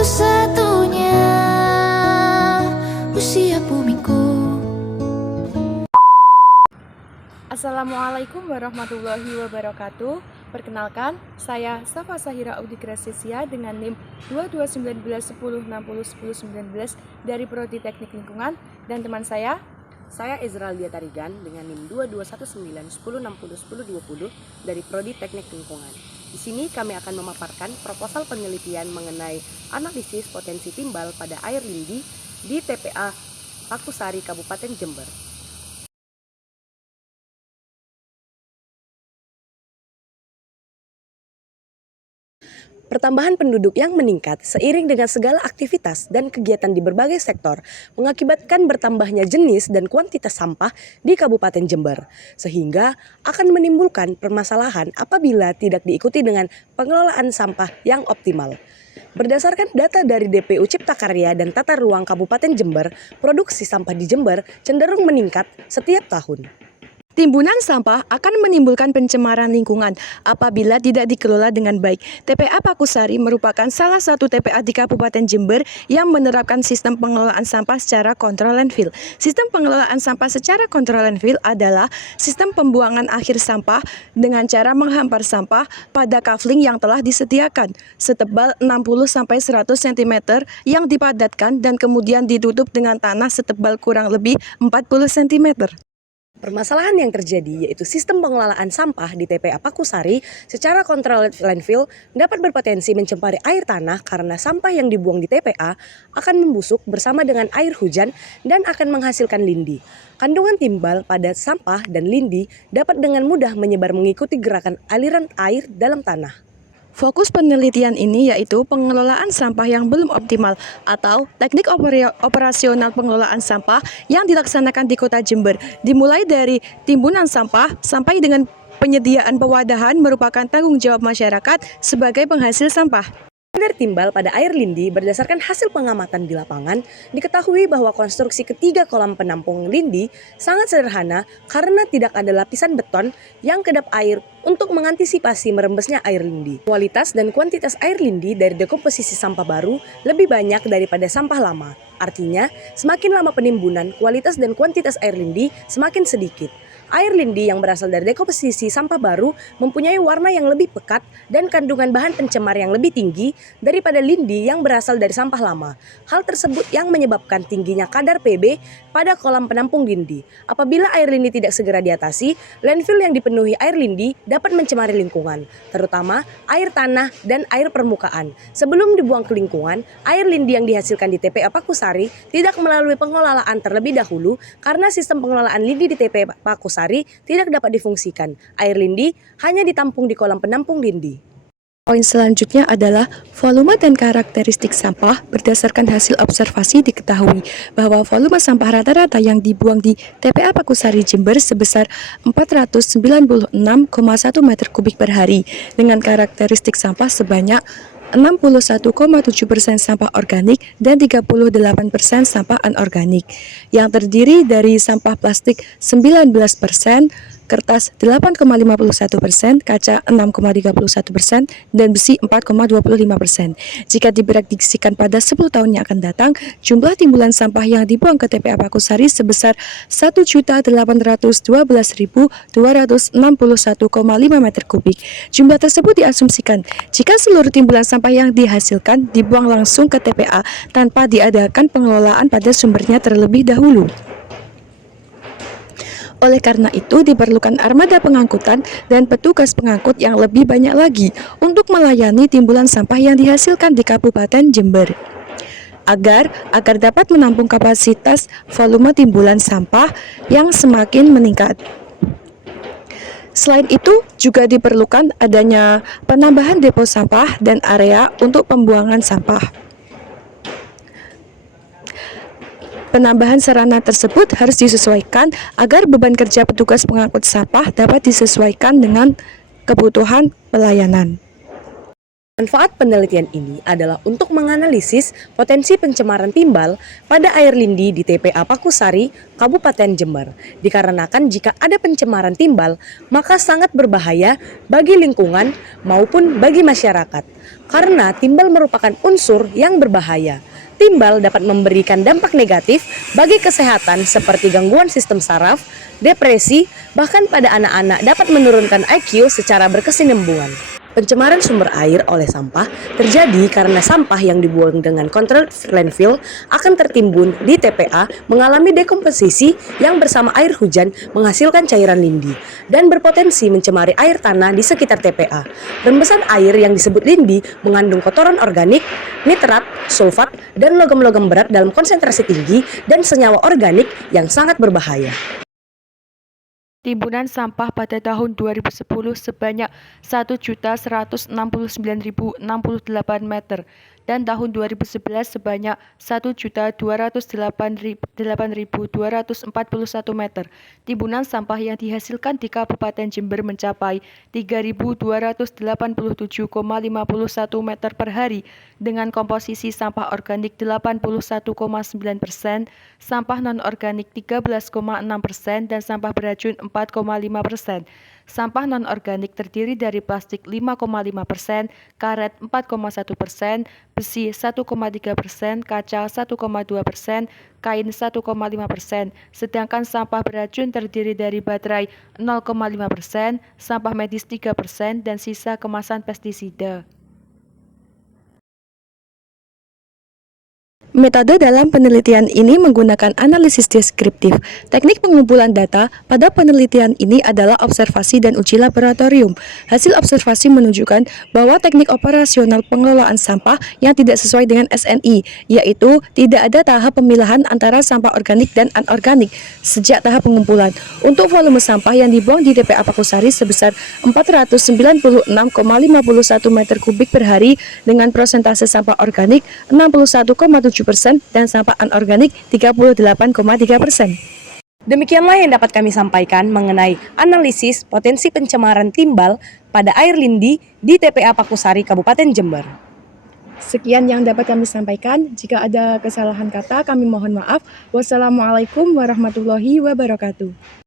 satu-satunya usia bumiku. Assalamualaikum warahmatullahi wabarakatuh. Perkenalkan, saya Safa Sahira Audigrasesia dengan NIM 221910601019 dari Prodi Teknik Lingkungan, dan teman saya Ezraldia Tarigan dengan NIM 221910601020 dari Prodi Teknik Lingkungan. Di sini kami akan memaparkan proposal penelitian mengenai analisis potensi timbal pada air lindi di TPA Pakusari, Kabupaten Jember. Pertambahan penduduk yang meningkat seiring dengan segala aktivitas dan kegiatan di berbagai sektor mengakibatkan bertambahnya jenis dan kuantitas sampah di Kabupaten Jember, sehingga akan menimbulkan permasalahan apabila tidak diikuti dengan pengelolaan sampah yang optimal. Berdasarkan data dari DPU Cipta Karya dan Tata Ruang Kabupaten Jember, produksi sampah di Jember cenderung meningkat setiap tahun. Timbunan sampah akan menimbulkan pencemaran lingkungan apabila tidak dikelola dengan baik. TPA Pakusari merupakan salah satu TPA di Kabupaten Jember yang menerapkan sistem pengelolaan sampah secara control landfill. Sistem pengelolaan sampah secara control landfill adalah sistem pembuangan akhir sampah dengan cara menghampar sampah pada kafling yang telah disediakan setebal 60-100 cm yang dipadatkan dan kemudian ditutup dengan tanah setebal kurang lebih 40 cm. Permasalahan yang terjadi yaitu sistem pengelolaan sampah di TPA Pakusari secara controlled landfill dapat berpotensi mencemari air tanah karena sampah yang dibuang di TPA akan membusuk bersama dengan air hujan dan akan menghasilkan lindi. Kandungan timbal pada sampah dan lindi dapat dengan mudah menyebar mengikuti gerakan aliran air dalam tanah. Fokus penelitian ini yaitu pengelolaan sampah yang belum optimal atau teknik operasional pengelolaan sampah yang dilaksanakan di Kota Jember, dimulai dari timbunan sampah sampai dengan penyediaan pewadahan merupakan tanggung jawab masyarakat sebagai penghasil sampah. Standar timbal pada air lindi berdasarkan hasil pengamatan di lapangan diketahui bahwa konstruksi ketiga kolam penampung lindi sangat sederhana karena tidak ada lapisan beton yang kedap air untuk mengantisipasi merembesnya air lindi. Kualitas dan kuantitas air lindi dari dekomposisi sampah baru lebih banyak daripada sampah lama. Artinya, semakin lama penimbunan, kualitas dan kuantitas air lindi semakin sedikit. Air lindi yang berasal dari dekomposisi sampah baru mempunyai warna yang lebih pekat dan kandungan bahan pencemar yang lebih tinggi daripada lindi yang berasal dari sampah lama. Hal tersebut yang menyebabkan tingginya kadar Pb pada kolam penampung lindi. Apabila air lindi tidak segera diatasi, landfill yang dipenuhi air lindi dapat mencemari lingkungan, terutama air tanah dan air permukaan. Sebelum dibuang ke lingkungan, air lindi yang dihasilkan di TPA Pakusari tidak melalui pengelolaan terlebih dahulu karena sistem pengelolaan lindi di TPA Pakusari tidak dapat difungsikan. Air lindi hanya ditampung di kolam penampung lindi. Poin selanjutnya adalah volume dan karakteristik sampah. Berdasarkan hasil observasi diketahui bahwa volume sampah rata-rata yang dibuang di TPA Pakusari Jember sebesar 496,1 meter kubik per hari dengan karakteristik sampah sebanyak 61,7% sampah organik dan 38% sampah anorganik yang terdiri dari sampah plastik 19%, kertas 8,51%, kaca 6,31%, dan besi 4,25%. Jika diprediksikan pada 10 tahun yang akan datang, jumlah timbulan sampah yang dibuang ke TPA Pakusari sebesar 1.812.261,5 meter kubik. Jumlah tersebut diasumsikan jika seluruh timbulan sampah yang dihasilkan dibuang langsung ke TPA tanpa diadakan pengelolaan pada sumbernya terlebih dahulu. Oleh karena itu, diperlukan armada pengangkutan dan petugas pengangkut yang lebih banyak lagi untuk melayani timbulan sampah yang dihasilkan di Kabupaten Jember. Agar dapat menampung kapasitas volume timbulan sampah yang semakin meningkat. Selain itu, juga diperlukan adanya penambahan depo sampah dan area untuk pembuangan sampah. Penambahan sarana tersebut harus disesuaikan agar beban kerja petugas pengangkut sampah dapat disesuaikan dengan kebutuhan pelayanan. Manfaat penelitian ini adalah untuk menganalisis potensi pencemaran timbal pada air lindi di TPA Pakusari, Kabupaten Jember. Dikarenakan jika ada pencemaran timbal, maka sangat berbahaya bagi lingkungan maupun bagi masyarakat. Karena timbal merupakan unsur yang berbahaya. Timbal dapat memberikan dampak negatif bagi kesehatan seperti gangguan sistem saraf, depresi, bahkan pada anak-anak dapat menurunkan IQ secara berkesinambungan. Pencemaran sumber air oleh sampah terjadi karena sampah yang dibuang dengan controlled landfill akan tertimbun di TPA mengalami dekomposisi yang bersama air hujan menghasilkan cairan lindi dan berpotensi mencemari air tanah di sekitar TPA. Rembesan air yang disebut lindi mengandung kotoran organik, nitrat, sulfat, dan logam-logam berat dalam konsentrasi tinggi dan senyawa organik yang sangat berbahaya. Timbunan sampah pada tahun 2010 sebanyak 1.169.068 meter dan tahun 2011 sebanyak 1.208.8.241 meter. Timbunan sampah yang dihasilkan di Kabupaten Jember mencapai 3.287,51 meter per hari dengan komposisi sampah organik 81,9%, sampah non-organik 13,6% dan sampah beracun 4,5%. Sampah non-organik terdiri dari plastik 5,5%, karet 4,1%, besi 1,3%, kaca 1,2%, kain 1,5%, sedangkan sampah beracun terdiri dari baterai 0,5%, sampah medis 3%, dan sisa kemasan pestisida. Metode dalam penelitian ini menggunakan analisis deskriptif. Teknik pengumpulan data pada penelitian ini adalah observasi dan uji laboratorium. Hasil observasi menunjukkan bahwa teknik operasional pengelolaan sampah yang tidak sesuai dengan SNI, yaitu tidak ada tahap pemilahan antara sampah organik dan anorganik sejak tahap pengumpulan. Untuk volume sampah yang dibuang di TPA Pakusari sebesar 496,51 meter kubik per hari dengan persentase sampah organik 61,7% dan sampah anorganik 38,3%. Demikianlah yang dapat kami sampaikan mengenai analisis potensi pencemaran timbal pada air lindi di TPA Pakusari, Kabupaten Jember. Sekian yang dapat kami sampaikan. Jika ada kesalahan kata, kami mohon maaf. Wassalamualaikum warahmatullahi wabarakatuh.